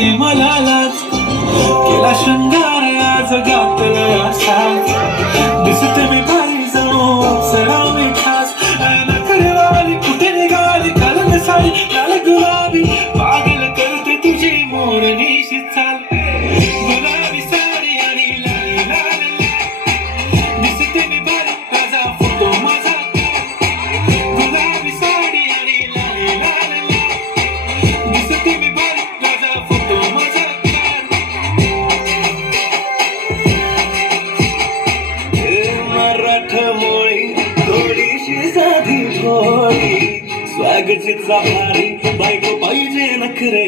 वाटते मला लाज, केला शृंगार आज घातलं असा, दिसते मी भारी जाऊन सराव मी ठास, नखरेवाली कुठे निघाली कालन साडी लाल गुलाबी, पागल करते तुझी मोरनीशी चाल, गुलाबी साडी आणि लाली लाल, दिसते मी भारी माझा फोटो माझा, गुलाबी साडी आणि लाली लाल, दिसते मी भारी माझा फोटो माझा, मराठमोळी थोडीशी साधी भोळी, स्वागतीचा भारी बायको पाहिजे नखरे